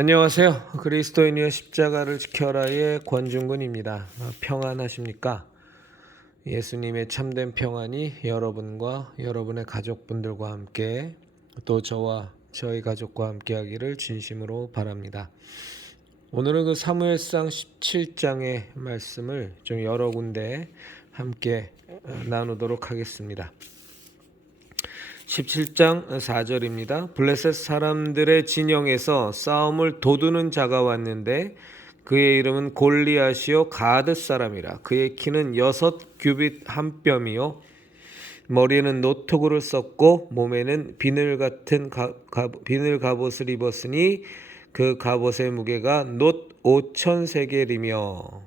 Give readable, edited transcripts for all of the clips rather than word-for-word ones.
안녕하세요. 그리스도인이여 십자가를 지켜라의 권중근입니다. 평안하십니까? 예수님의 참된 평안이 여러분과 여러분의 가족분들과 함께 또 저와 저희 가족과 함께 하기를 진심으로 바랍니다. 오늘은 그 사무엘상 17장의 말씀을 좀 여러 군데 함께 나누도록 하겠습니다. 17장 4절입니다. 블레셋 사람들의 진영에서 싸움을 도두는 자가 왔는데 그의 이름은 골리앗이요 가드 사람이라. 그의 키는 6규빗 한 뼘이요 머리에는 노토구를 썼고 몸에는 비늘 같은 비늘 갑옷을 입었으니 그 갑옷의 무게가 놋 5,000세겔이며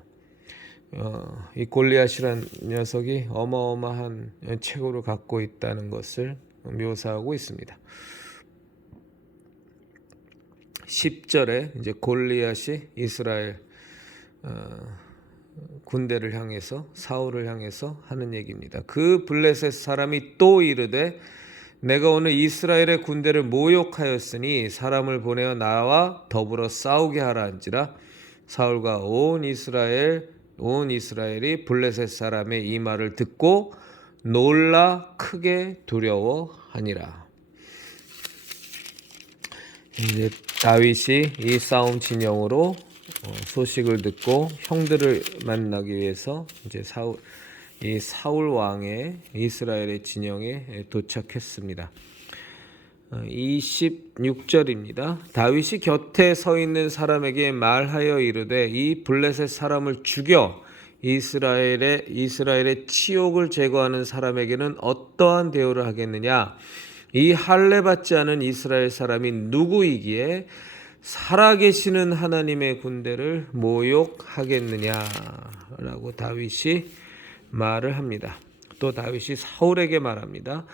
이 골리앗이란 녀석이 어마어마한 체구를 갖고 있다는 것을 묘사하고 있습니다. 10절에 이제 골리앗이 이스라엘 군대를 향해서 사울을 향해서 하는 얘기입니다. 그 블레셋 사람이 또 이르되 내가 오늘 이스라엘의 군대를 모욕하였으니 사람을 보내어 나와 더불어 싸우게 하라 한지라. 사울과 온 이스라엘이 블레셋 사람의 이 말을 듣고 놀라 크게 두려워하니라. 이제 다윗이 이 싸움 진영으로 소식을 듣고 형들을 만나기 위해서 이제 사울 왕의 이스라엘의 진영에 도착했습니다. 26절입니다. 다윗이 곁에 서 있는 사람에게 말하여 이르되 이 블레셋 사람을 죽여 이스라엘의 치욕을 제거하는 사람에게는 어떠한 대우를 하겠느냐? 이 할례 받지 않은 이스라엘 사람이 누구이기에 살아계시는 하나님의 군대를 모욕하겠느냐라고 다윗이 말을 합니다. 또 다윗이 사울에게 말합니다.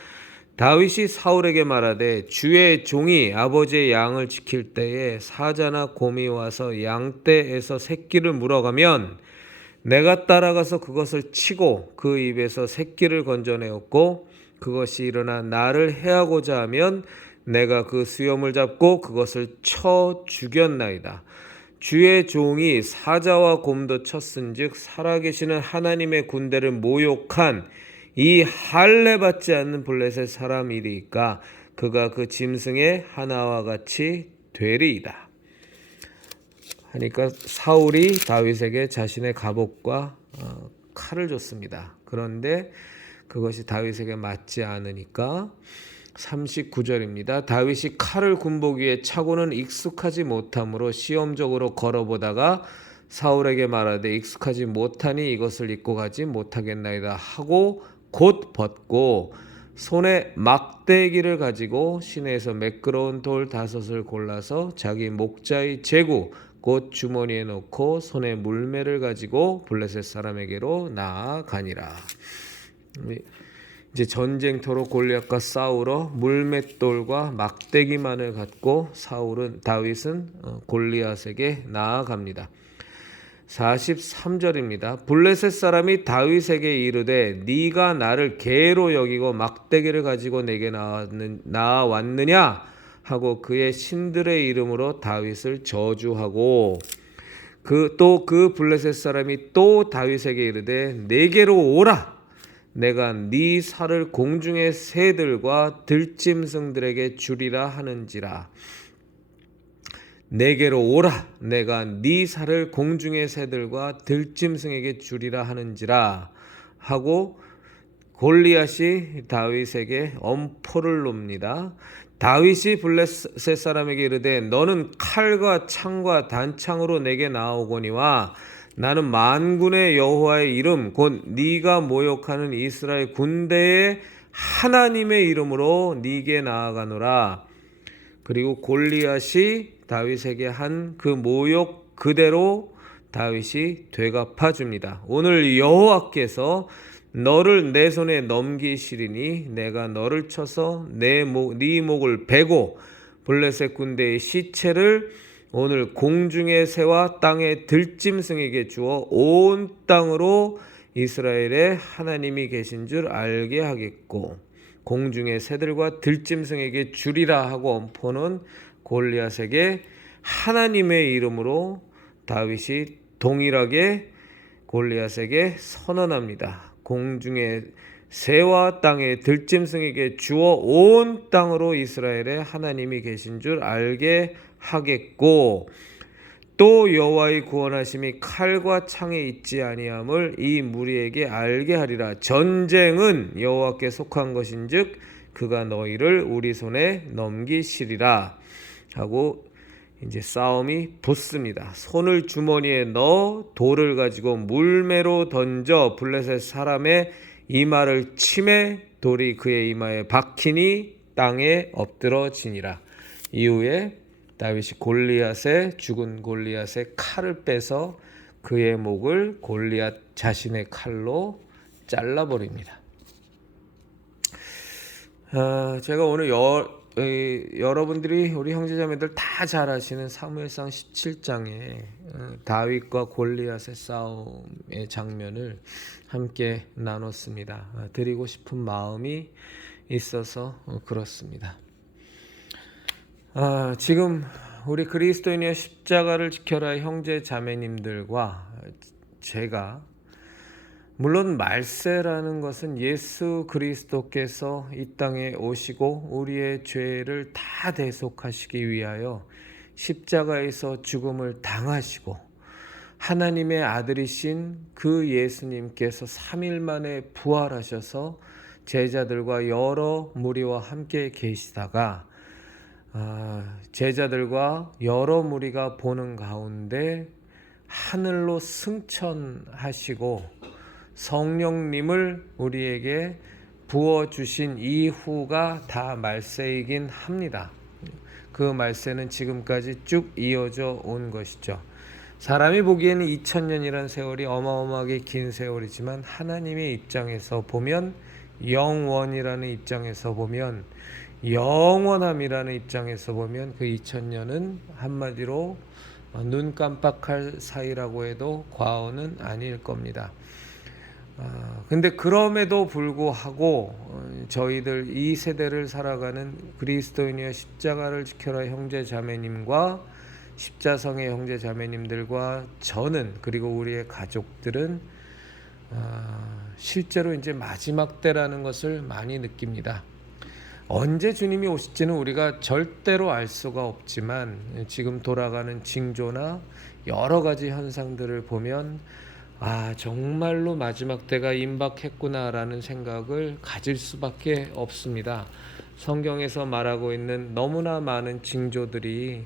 다윗이 사울에게 말하되 주의 종이 아버지의 양을 지킬 때에 사자나 곰이 와서 양떼에서 새끼를 물어가면 내가 따라가서 그것을 치고 그 입에서 새끼를 건져내었고 그것이 일어나 나를 해하고자 하면 내가 그 수염을 잡고 그것을 쳐 죽였나이다. 주의 종이 사자와 곰도 쳤은즉 살아계시는 하나님의 군대를 모욕한 이 할례 받지 않는 블레셋 사람이리까 그가 그 짐승의 하나와 같이 되리이다. 하니까 사울이 다윗에게 자신의 갑옷과 칼을 줬습니다. 그런데 그것이 다윗에게 맞지 않으니까 39절입니다. 다윗이 칼을 군복 위에 차고는 익숙하지 못함으로 시험적으로 걸어보다가 사울에게 말하되 익숙하지 못하니 이것을 입고 가지 못하겠나이다 하고 곧 벗고 손에 막대기를 가지고 시내에서 매끄러운 돌 5을 골라서 자기 목자의 제구 곧 주머니에 넣고 손에 물매를 가지고 블레셋 사람에게로 나아가니라. 이제 전쟁터로 골리앗과 싸우러 물맷돌과 막대기만을 갖고 다윗은 골리앗에게 나아갑니다. 43절입니다. 블레셋 사람이 다윗에게 이르되 네가 나를 개로 여기고 막대기를 가지고 내게 나왔느냐 하고 그의 신들의 이름으로 다윗을 저주하고 그 블레셋 사람이 또 다윗에게 이르되 내게로 오라. 내가 네 살을 공중의 새들과 들짐승들에게 주리라 하는지라. 내게로 오라. 내가 네 살을 공중의 새들과 들짐승에게 주리라 하는지라 하고 골리앗이 다윗에게 엄포를 놉니다. 다윗이 블레셋 사람에게 이르되 너는 칼과 창과 단창으로 내게 나오거니와 나는 만군의 여호와의 이름 곧 네가 모욕하는 이스라엘 군대의 하나님의 이름으로 네게 나아가노라. 그리고 골리앗이 다윗에게 한 그 모욕 그대로 다윗이 되갚아 줍니다. 오늘 여호와께서 너를 내 손에 넘기시리니 내가 너를 쳐서 네 목을 베고 블레셋 군대의 시체를 오늘 공중의 새와 땅의 들짐승에게 주어 온 땅으로 이스라엘의 하나님이 계신 줄 알게 하겠고 공중의 새들과 들짐승에게 주리라 하고 엄포는 골리앗에게 하나님의 이름으로 다윗이 동일하게 골리앗에게 선언합니다. 공중의 새와 땅의 들짐승에게 주어 온 땅으로 이스라엘의 하나님이 계신 줄 알게 하겠고, 또 여호와의 구원하심이 칼과 창에 있지 아니함을 이 무리에게 알게 하리라. 전쟁은 여호와께 속한 것인즉 그가 너희를 우리 손에 넘기시리라 하고 이제 싸움이 붙습니다. 손을 주머니에 넣어 돌을 가지고 물매로 던져 블레셋 사람의 이마를 치매 돌이 그의 이마에 박히니 땅에 엎드러지니라. 이후에 다윗이 죽은 골리앗의 칼을 빼서 그의 목을 골리앗 자신의 칼로 잘라버립니다. 제가 오늘 여러분들이 우리 형제자매들 다 잘 아시는 사무엘상 17장에 다윗과 골리앗의 싸움의 장면을 함께 나눴습니다. 드리고 싶은 마음이 있어서 그렇습니다. 지금 우리 그리스도인의 십자가를 지켜라 형제 자매님들과 제가, 물론 말세라는 것은 예수 그리스도께서 이 땅에 오시고 우리의 죄를 다 대속하시기 위하여 십자가에서 죽음을 당하시고 하나님의 아들이신 그 예수님께서 3일 만에 부활하셔서 제자들과 여러 무리와 함께 계시다가 제자들과 여러 무리가 보는 가운데 하늘로 승천하시고 성령님을 우리에게 부어주신 이후가 다 말세이긴 합니다. 그 말세는 지금까지 쭉 이어져 온 것이죠. 사람이 보기에는 2000년이라는 세월이 어마어마하게 긴 세월이지만 하나님의 입장에서 보면, 영원이라는 입장에서 보면, 영원함이라는 입장에서 보면 그 2000년은 한마디로 눈 깜빡할 사이라고 해도 과언은 아닐 겁니다. 근데 그럼에도 불구하고 저희들 이 세대를 살아가는 그리스도인의 십자가를 지켜라 형제 자매님과 십자성의 형제 자매님들과 저는, 그리고 우리의 가족들은 실제로 이제 마지막 때라는 것을 많이 느낍니다. 언제 주님이 오실지는 우리가 절대로 알 수가 없지만 지금 돌아가는 징조나 여러 가지 현상들을 보면 정말로 마지막 때가 임박했구나라는 생각을 가질 수밖에 없습니다. 성경에서 말하고 있는 너무나 많은 징조들이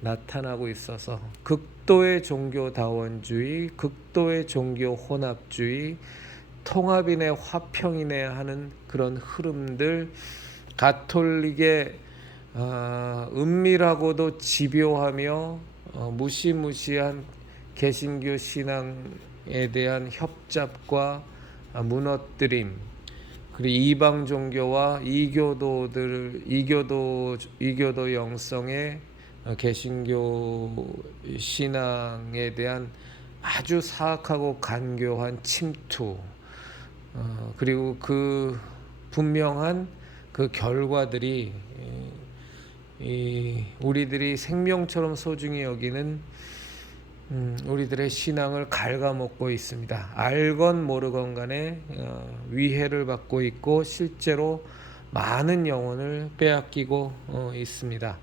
나타나고 있어서 극도의 종교다원주의, 극도의 종교 혼합주의, 통합이네 화평이네 하는 그런 흐름들, 가톨릭의 은밀하고도 집요하며 무시무시한 개신교 신앙에 대한 협잡과 무너뜨림, 그리고 이방 종교와 이교도 영성의 개신교 신앙에 대한 아주 사악하고 간교한 침투, 그리고 그 분명한 그 결과들이 우리들이 생명처럼 소중히 여기는 우리들의 신앙을 갉아먹고 있습니다. 알건 모르건 간에 위해를 받고 있고 실제로 많은 영혼을 빼앗기고 있습니다.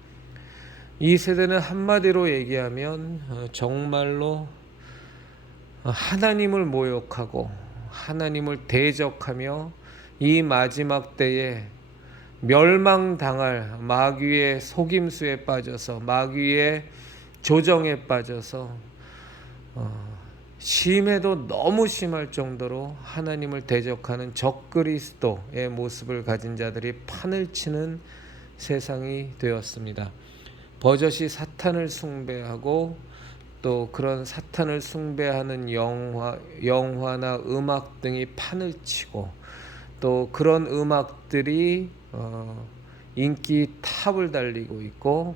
이 세대는 한마디로 얘기하면 정말로 하나님을 모욕하고 하나님을 대적하며 이 마지막 때에 멸망당할 마귀의 속임수에 빠져서, 마귀의 조정에 빠져서 심해도 너무 심할 정도로 하나님을 대적하는 적그리스도의 모습을 가진 자들이 판을 치는 세상이 되었습니다. 버젓이 사탄을 숭배하고 또 그런 사탄을 숭배하는 영화나 음악 등이 판을 치고, 또 그런 음악들이 인기 탑을 달리고 있고,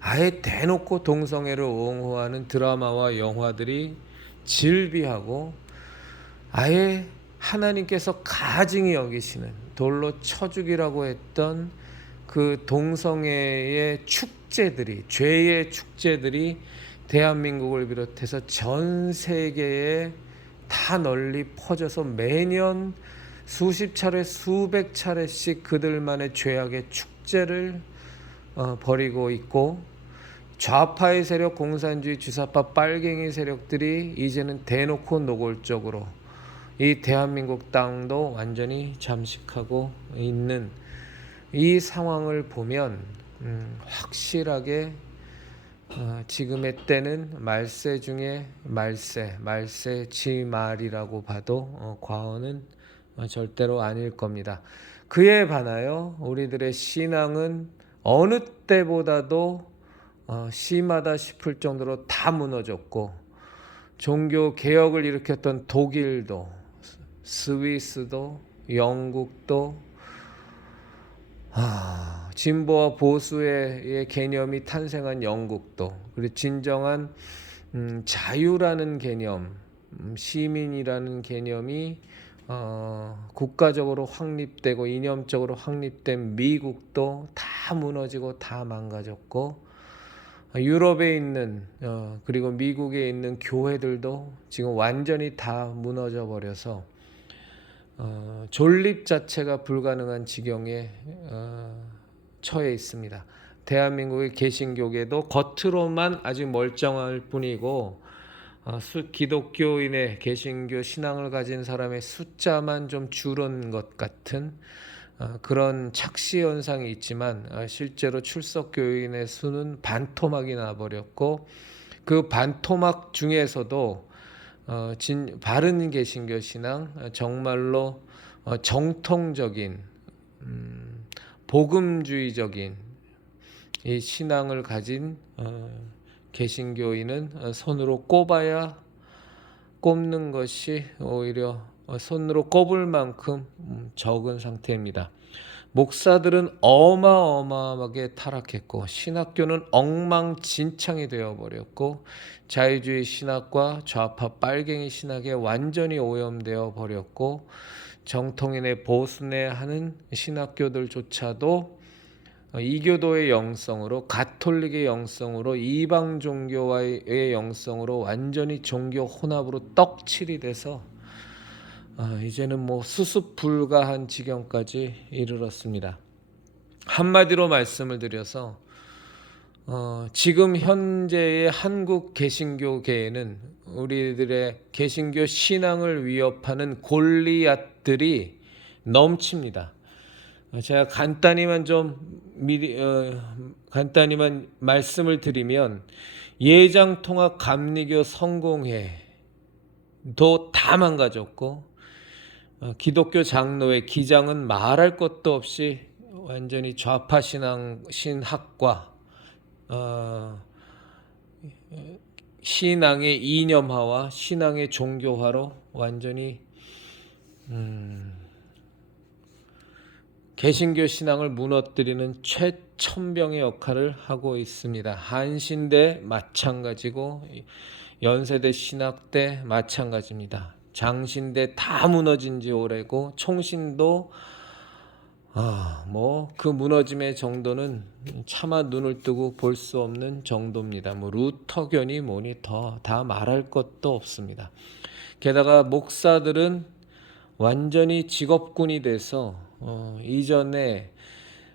아예 대놓고 동성애를 옹호하는 드라마와 영화들이 질비하고, 아예 하나님께서 가증히 여기시는 돌로 쳐 죽이라고 했던 그 동성애의 축제들이, 죄의 축제들이 대한민국을 비롯해서 전 세계에 다 널리 퍼져서 매년 수십 차례 수백 차례씩 그들만의 죄악의 축제를 벌이고 있고, 좌파의 세력, 공산주의 주사파 빨갱이 세력들이 이제는 대놓고 노골적으로 이 대한민국 땅도 완전히 잠식하고 있는 이 상황을 보면 확실하게 지금의 때는 말세 중에 말세 지말이라고 봐도 과언은 절대로 아닐 겁니다. 그에 반하여 우리들의 신앙은 어느 때보다도 심하다 싶을 정도로 다 무너졌고, 종교 개혁을 일으켰던 독일도, 스위스도, 영국도, 진보와 보수의 개념이 탄생한 영국도, 그리고 진정한 자유라는 개념, 시민이라는 개념이 국가적으로 확립되고 이념적으로 확립된 미국도 다 무너지고 다 망가졌고, 유럽에 있는 그리고 미국에 있는 교회들도 지금 완전히 다 무너져 버려서 존립 자체가 불가능한 지경에 처해 있습니다. 대한민국의 개신교계도 겉으로만 아직 멀쩡할 뿐이고, 기독교인의 개신교 신앙을 가진 사람의 숫자만 좀 줄은 것 같은 그런 착시 현상이 있지만, 실제로 출석 교인의 수는 반토막이 나버렸고, 그 반토막 중에서도 바른 개신교 신앙, 정말로 정통적인 복음주의적인 이 신앙을 가진 개신교인은 손으로 꼽아야 꼽는 것이 오히려 손으로 꼽을 만큼 적은 상태입니다. 목사들은 어마어마하게 타락했고, 신학교는 엉망진창이 되어버렸고, 자유주의 신학과 좌파 빨갱이 신학에 완전히 오염되어 버렸고, 정통인의 보순회하는 신학교들조차도 이교도의 영성으로, 가톨릭의 영성으로, 이방 종교와의 영성으로 완전히 종교 혼합으로 떡칠이 돼서 이제는 뭐 수습 불가한 지경까지 이르렀습니다. 한마디로 말씀을 드려서 지금 현재의 한국 개신교계에는 우리들의 개신교 신앙을 위협하는 골리앗들이 넘칩니다. 제가 간단히만 말씀을 드리면, 예장통합 감리교 성공회도 다 망가졌고, 기독교 장로회 기장은 말할 것도 없이 완전히 좌파 신학과 신앙의 이념화와 신앙의 종교화로 완전히 개신교 신앙을 무너뜨리는 최천병의 역할을 하고 있습니다. 한신대 마찬가지고, 연세대 신학대 마찬가지입니다. 장신대 다 무너진 지 오래고, 총신도 그 무너짐의 정도는 차마 눈을 뜨고 볼 수 없는 정도입니다. 루터교니 뭐니 다 말할 것도 없습니다. 게다가 목사들은 완전히 직업군이 돼서 이전에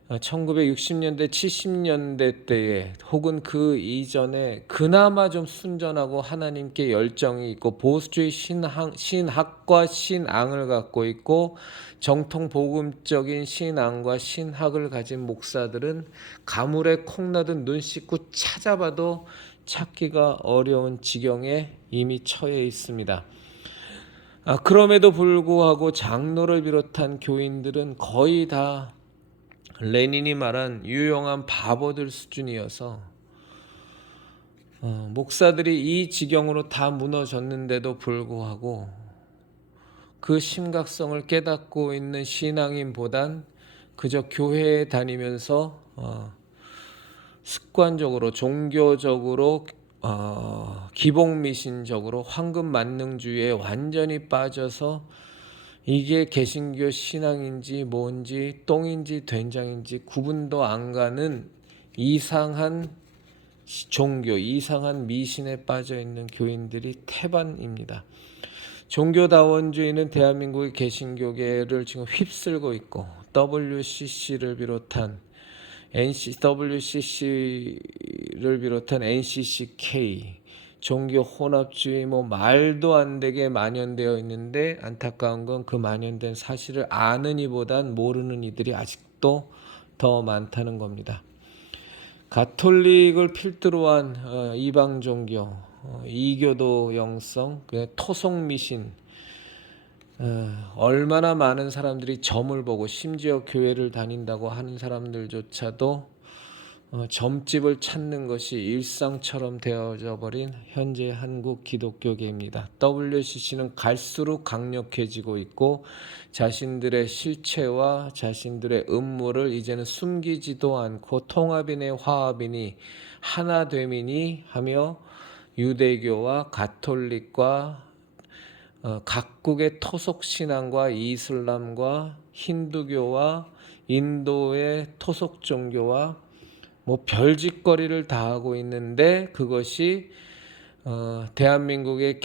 1960년대 70년대 때에 혹은 그 이전에 그나마 좀 순전하고 하나님께 열정이 있고 보수주의 신학과 신앙을 갖고 있고 정통 복음적인 신앙과 신학을 가진 목사들은 가물에 콩나듯 눈 씻고 찾아봐도 찾기가 어려운 지경에 이미 처해 있습니다. 그럼에도 불구하고 장로를 비롯한 교인들은 거의 다 레닌이 말한 유용한 바보들 수준이어서 목사들이 이 지경으로 다 무너졌는데도 불구하고 그 심각성을 깨닫고 있는 신앙인보단 그저 교회에 다니면서 습관적으로 종교적으로 기복미신적으로 황금만능주의에 완전히 빠져서 이게 개신교 신앙인지 뭔지 똥인지 된장인지 구분도 안 가는 이상한 종교, 이상한 미신에 빠져 있는 교인들이 태반입니다. 종교다원주의는 대한민국의 개신교계를 지금 휩쓸고 있고 WCC를 비롯한 WCC를 비롯한 NCCK 종교 혼합주의 뭐 말도 안 되게 만연되어 있는데 안타까운 건 그 만연된 사실을 아는 이보단 모르는 이들이 아직도 더 많다는 겁니다. 가톨릭을 필두로 한 이방 종교, 이교도 영성, 토속 미신, 얼마나 많은 사람들이 점을 보고 심지어 교회를 다닌다고 하는 사람들조차도 점집을 찾는 것이 일상처럼 되어져 버린 현재 한국 기독교계입니다. WCC는 갈수록 강력해지고 있고 자신들의 실체와 자신들의 음모를 이제는 숨기지도 않고 통합이니 화합이니 하나됨이니 하며 유대교와 가톨릭과 각국의 토속 신앙과 이슬람과 힌두교와 인도의 토속 종교와 뭐 별짓거리를 다 하고 있는데 그것이 대한민국의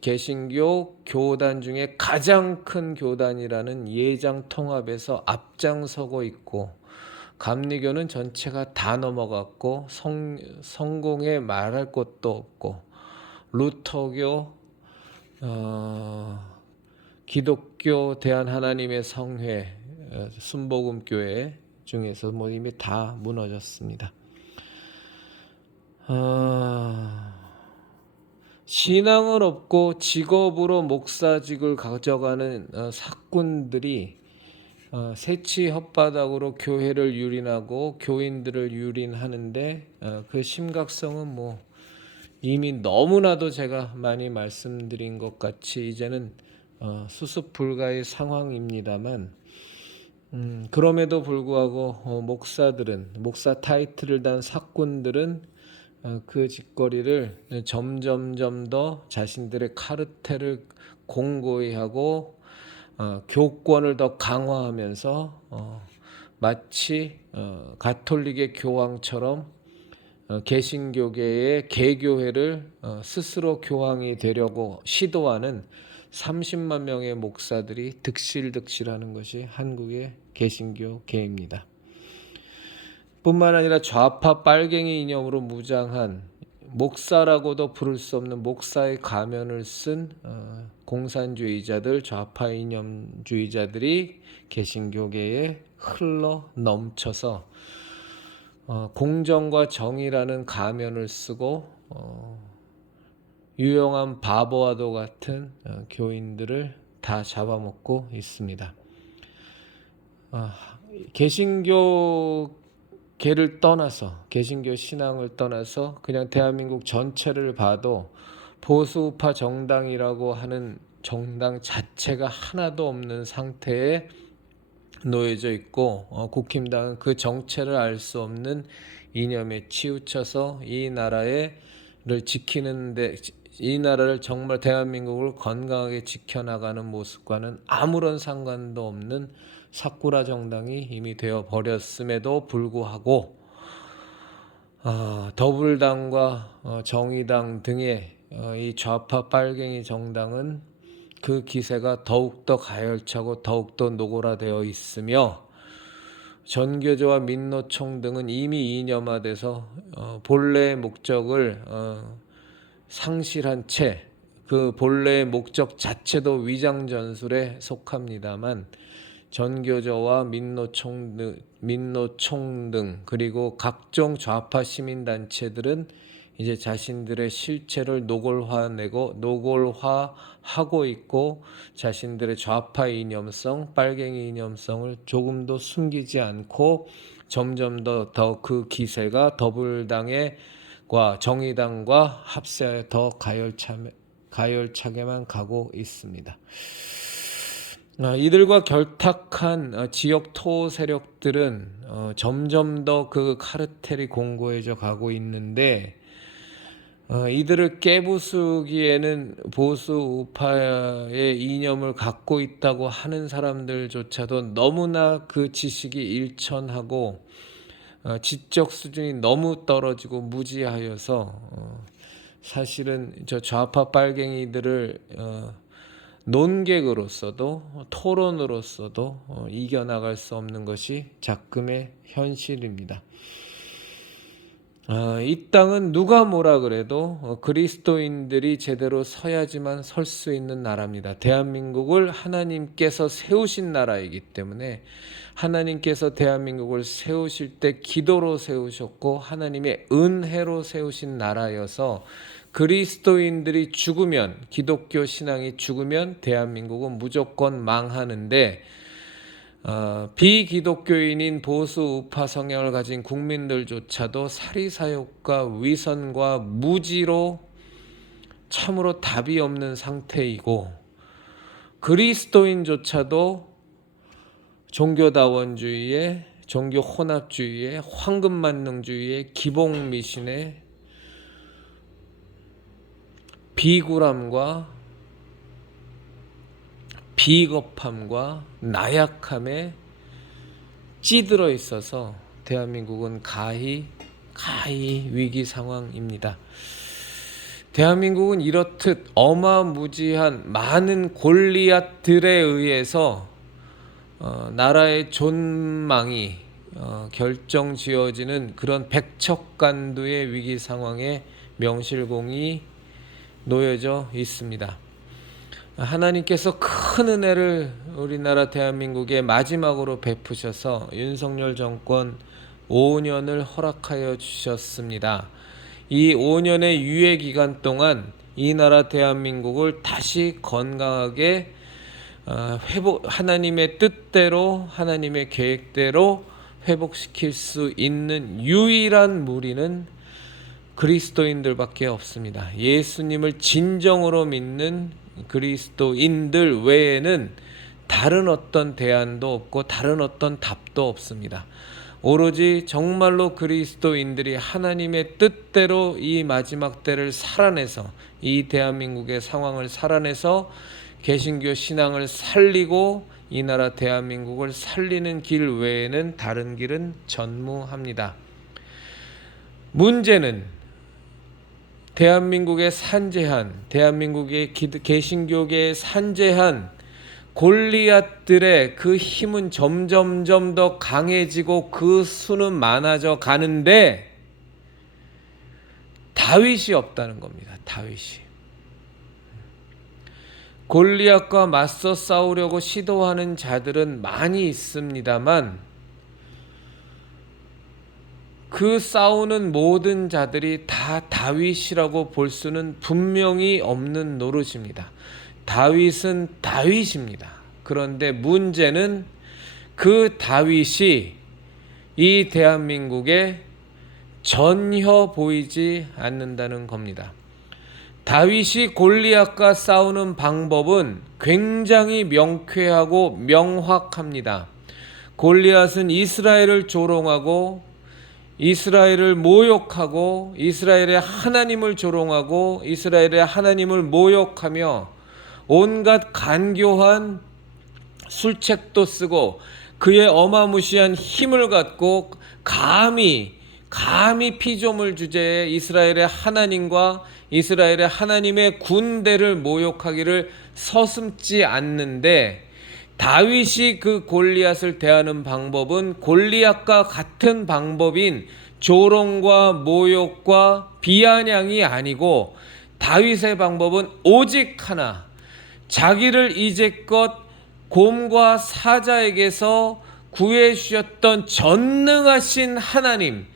개신교 교단 중에 가장 큰 교단이라는 예장 통합에서 앞장서고 있고 감리교는 전체가 다 넘어갔고 성공에 말할 것도 없고 루터교, 기독교 대한하나님의 성회, 순복음교회 중에서 뭐 이미 다 무너졌습니다. 신앙을 얻고 직업으로 목사직을 가져가는 사꾼들이 새치 혓바닥으로 교회를 유린하고 교인들을 유린하는데 그 심각성은 뭐 이미 너무나도 제가 많이 말씀드린 것 같이 이제는 수습 불가의 상황입니다만 그럼에도 불구하고 목사들은 목사 타이틀을 단 사꾼들은 그 짓거리를 점점점 더 자신들의 카르텔을 공고히 하고 교권을 더 강화하면서 마치 가톨릭의 교황처럼 개신교계의 개교회를 스스로 교황이 되려고 시도하는 30만 명의 목사들이 득실득실하는 것이 한국의 개신교계입니다. 뿐만 아니라 좌파 빨갱이 이념으로 무장한 목사라고도 부를 수 없는 목사의 가면을 쓴 공산주의자들, 좌파 이념주의자들이 개신교계에 흘러 넘쳐서 공정과 정의라는 가면을 쓰고 유용한 바보와도 같은 교인들을 다 잡아먹고 있습니다. 개신교계를 떠나서 개신교 신앙을 떠나서 그냥 대한민국 전체를 봐도 보수우파 정당이라고 하는 정당 자체가 하나도 없는 상태에 놓여져 있고 국힘당은 그 정체를 알 수 없는 이념에 치우쳐서 이 나라를 지키는데 이 나라를 정말 대한민국을 건강하게 지켜나가는 모습과는 아무런 상관도 없는 사쿠라 정당이 이미 되어 버렸음에도 불구하고 더불당과 정의당 등의 이 좌파 빨갱이 정당은 그 기세가 더욱더 가열차고 더욱더 노골화되어 있으며 전교조와 민노총 등은 이미 이념화돼서 본래의 목적을 상실한 채 그 본래의 목적 자체도 위장전술에 속합니다만 전교조와 민노총 등 그리고 각종 좌파 시민단체들은 이제 자신들의 실체를 노골화하고 있고 자신들의 좌파 이념성, 빨갱이 이념성을 조금도 숨기지 않고 점점 더 그 기세가 더불당과 정의당과 합세하여 더 가열차게만 가고 있습니다. 이들과 결탁한 지역 토 세력들은 점점 더 그 카르텔이 공고해져 가고 있는데 이들을 깨부수기에는 보수 우파의 이념을 갖고 있다고 하는 사람들조차도 너무나 그 지식이 일천하고 지적 수준이 너무 떨어지고 무지하여서 사실은 저 좌파 빨갱이들을 논객으로서도 토론으로서도 이겨나갈 수 없는 것이 작금의 현실입니다. 이 땅은 누가 뭐라 그래도 그리스도인들이 제대로 서야지만 설 수 있는 나라입니다. 대한민국을 하나님께서 세우신 나라이기 때문에 하나님께서 대한민국을 세우실 때 기도로 세우셨고 하나님의 은혜로 세우신 나라여서 그리스도인들이 죽으면, 기독교 신앙이 죽으면 대한민국은 무조건 망하는데 비기독교인인 보수 우파 성향을 가진 국민들조차도 사리사욕과 위선과 무지로 참으로 답이 없는 상태이고, 그리스도인조차도 종교다원주의에, 종교혼합주의에, 황금만능주의에, 기복미신에 비굴함과 비겁함과 나약함에 찌들어 있어서 대한민국은 가히 위기 상황입니다. 대한민국은 이렇듯 어마무지한 많은 골리앗들에 의해서 나라의 존망이 결정지어지는 그런 백척간두의 위기 상황에 명실공히 놓여져 있습니다. 하나님께서 큰 은혜를 우리나라 대한민국에 마지막으로 베푸셔서 윤석열 정권 5년을 허락하여 주셨습니다. 이 5년의 유예 기간 동안 이 나라 대한민국을 다시 건강하게 하나님의 뜻대로, 하나님의 계획대로 회복시킬 수 있는 유일한 무리는 그리스도인들밖에 없습니다. 예수님을 진정으로 믿는 그리스도인들 외에는 다른 어떤 대안도 없고 다른 어떤 답도 없습니다. 오로지 정말로 그리스도인들이 하나님의 뜻대로 이 마지막 때를 살아내서, 이 대한민국의 상황을 살아내서 개신교 신앙을 살리고 이 나라 대한민국을 살리는 길 외에는 다른 길은 전무합니다. 문제는 대한민국의 산재한, 대한민국의 개신교계의 산재한 골리앗들의 그 힘은 점점점 더 강해지고 그 수는 많아져 가는데 다윗이 없다는 겁니다. 다윗이. 골리앗과 맞서 싸우려고 시도하는 자들은 많이 있습니다만 그 싸우는 모든 자들이 다 다윗이라고 볼 수는 분명히 없는 노릇입니다. 다윗은 다윗입니다. 그런데 문제는 그 다윗이 이 대한민국에 전혀 보이지 않는다는 겁니다. 다윗이 골리앗과 싸우는 방법은 굉장히 명쾌하고 명확합니다. 골리앗은 이스라엘을 조롱하고 이스라엘을 모욕하고 이스라엘의 하나님을 조롱하고 이스라엘의 하나님을 모욕하며 온갖 간교한 술책도 쓰고 그의 어마무시한 힘을 갖고 감히 피조물 주제에 이스라엘의 하나님과 이스라엘의 하나님의 군대를 모욕하기를 서슴지 않는데, 다윗이 그 골리앗을 대하는 방법은 골리앗과 같은 방법인 조롱과 모욕과 비아냥이 아니고 다윗의 방법은 오직 하나, 자기를 이제껏 곰과 사자에게서 구해주셨던 전능하신 하나님,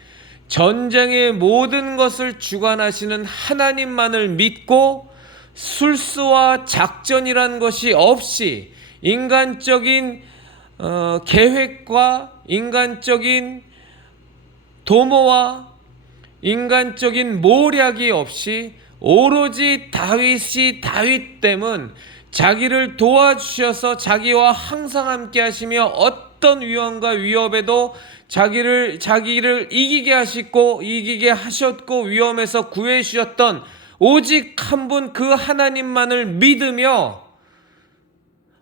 전쟁의 모든 것을 주관하시는 하나님만을 믿고 술수와 작전이란 것이 없이 인간적인 계획과 인간적인 도모와 인간적인 모략이 없이 오로지 다윗이 다윗됨은 자기를 도와주셔서 자기와 항상 함께 하시며 어떤 위험과 위협에도 자기를 이기게 하셨고 위험에서 구해 주셨던 오직 한 분 그 하나님만을 믿으며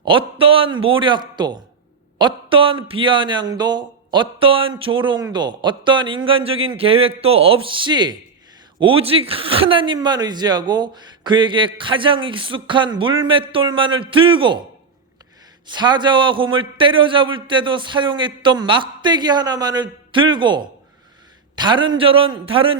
어떠한 모략도, 어떠한 비아냥도, 어떠한 조롱도, 어떠한 인간적인 계획도 없이 오직 하나님만 의지하고 그에게 가장 익숙한 물맷돌만을 들고 사자와 곰을 때려잡을 때도 사용했던 막대기 하나만을 들고 다른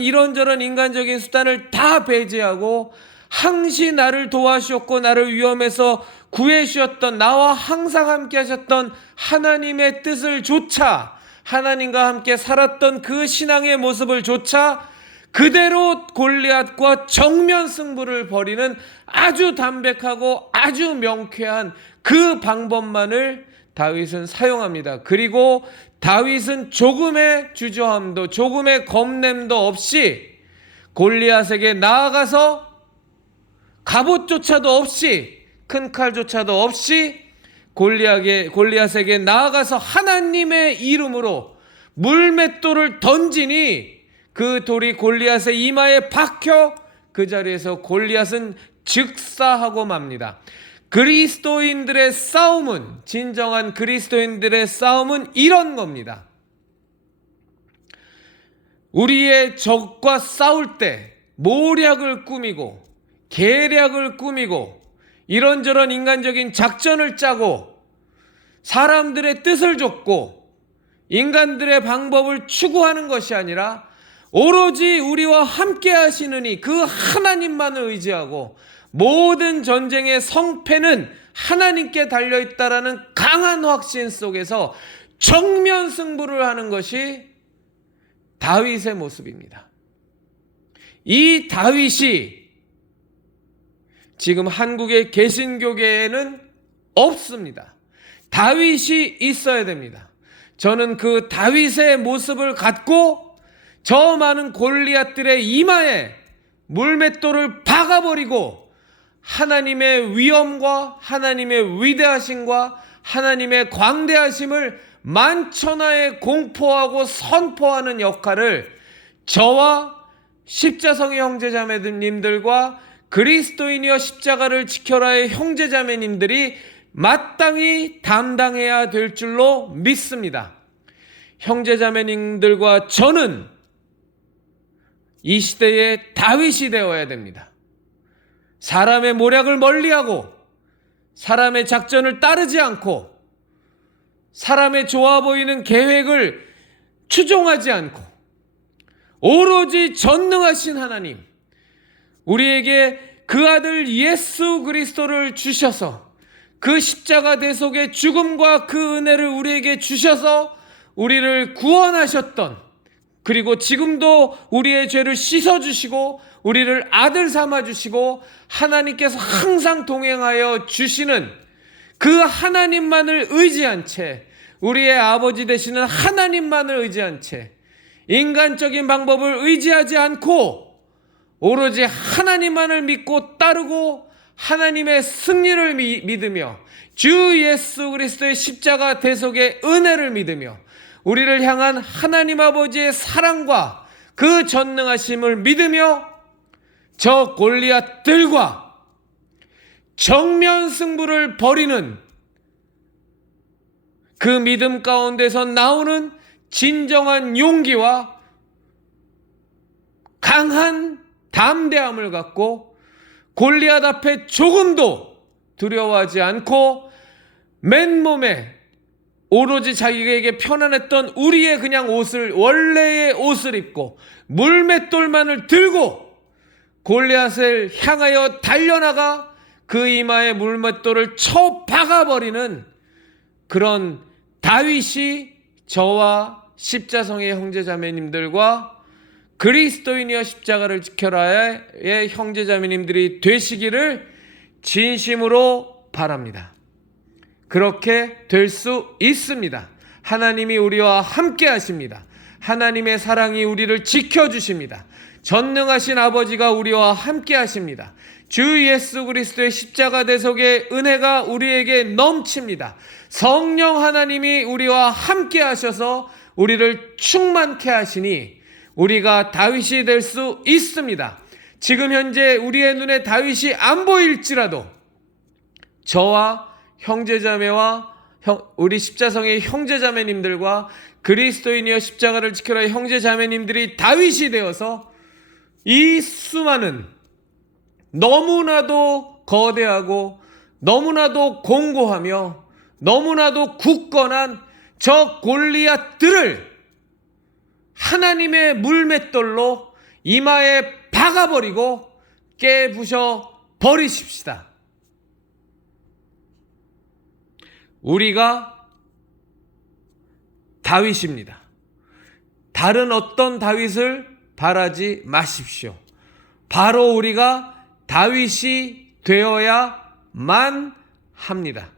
이런저런 인간적인 수단을 다 배제하고 항시 나를 도와주셨고 나를 위험에서 구해 주셨던, 나와 항상 함께 하셨던 하나님의 뜻을 조차, 하나님과 함께 살았던 그 신앙의 모습을 조차 그대로 골리앗과 정면 승부를 벌이는 아주 담백하고 아주 명쾌한 그 방법만을 다윗은 사용합니다. 그리고 다윗은 조금의 주저함도, 조금의 겁냄도 없이 골리앗에게 나아가서 갑옷조차도 없이, 큰 칼조차도 없이 골리앗에게 나아가서 하나님의 이름으로 물맷돌을 던지니 그 돌이 골리앗의 이마에 박혀 그 자리에서 골리앗은 즉사하고 맙니다. 그리스도인들의 싸움은, 진정한 그리스도인들의 싸움은 이런 겁니다. 우리의 적과 싸울 때 모략을 꾸미고 계략을 꾸미고 이런저런 인간적인 작전을 짜고 사람들의 뜻을 좇고 인간들의 방법을 추구하는 것이 아니라 오로지 우리와 함께 하시는 이 그 하나님만을 의지하고 모든 전쟁의 성패는 하나님께 달려있다라는 강한 확신 속에서 정면 승부를 하는 것이 다윗의 모습입니다. 이 다윗이 지금 한국의 개신교계에는 없습니다. 다윗이 있어야 됩니다. 저는 그 다윗의 모습을 갖고 저 많은 골리앗들의 이마에 물맷돌을 박아버리고 하나님의 위엄과 하나님의 위대하심과 하나님의 광대하심을 만천하에 공포하고 선포하는 역할을 저와 십자성의 형제자매님들과 그리스도인이여 십자가를 지켜라의 형제자매님들이 마땅히 담당해야 될 줄로 믿습니다. 형제자매님들과 저는 이 시대의 다윗이 되어야 됩니다. 사람의 모략을 멀리하고 사람의 작전을 따르지 않고 사람의 좋아 보이는 계획을 추종하지 않고 오로지 전능하신 하나님, 우리에게 그 아들 예수 그리스도를 주셔서 그 십자가 대속의 죽음과 그 은혜를 우리에게 주셔서 우리를 구원하셨던, 그리고 지금도 우리의 죄를 씻어주시고 우리를 아들 삼아주시고 하나님께서 항상 동행하여 주시는 그 하나님만을 의지한 채, 우리의 아버지 되시는 하나님만을 의지한 채 인간적인 방법을 의지하지 않고 오로지 하나님만을 믿고 따르고 하나님의 승리를 믿으며 주 예수 그리스도의 십자가 대속의 은혜를 믿으며 우리를 향한 하나님 아버지의 사랑과 그 전능하심을 믿으며 저 골리앗들과 정면 승부를 벌이는 그 믿음 가운데서 나오는 진정한 용기와 강한 담대함을 갖고 골리앗 앞에 조금도 두려워하지 않고 맨몸에 오로지 자기에게 편안했던 우리의 그냥 원래의 옷을 입고 물맷돌만을 들고 골리앗을 향하여 달려나가 그 이마에 물맷돌을 쳐 박아버리는 그런 다윗이 저와 십자성의 형제자매님들과 그리스도인이여 십자가를 지켜라의 형제자매님들이 되시기를 진심으로 바랍니다. 그렇게 될 수 있습니다. 하나님이 우리와 함께 하십니다. 하나님의 사랑이 우리를 지켜주십니다. 전능하신 아버지가 우리와 함께 하십니다. 주 예수 그리스도의 십자가 대속의 은혜가 우리에게 넘칩니다. 성령 하나님이 우리와 함께 하셔서 우리를 충만케 하시니 우리가 다윗이 될 수 있습니다. 지금 현재 우리의 눈에 다윗이 안 보일지라도 저와 형제자매와 우리 십자성의 형제자매님들과 그리스도인이여 십자가를 지켜라 형제자매님들이 다윗이 되어서 이 수많은 너무나도 거대하고 너무나도 공고하며 너무나도 굳건한 저 골리앗들을 하나님의 물맷돌로 이마에 박아버리고 깨부셔 버리십시다. 우리가 다윗입니다. 다른 어떤 다윗을 바라지 마십시오. 바로 우리가 다윗이 되어야만 합니다.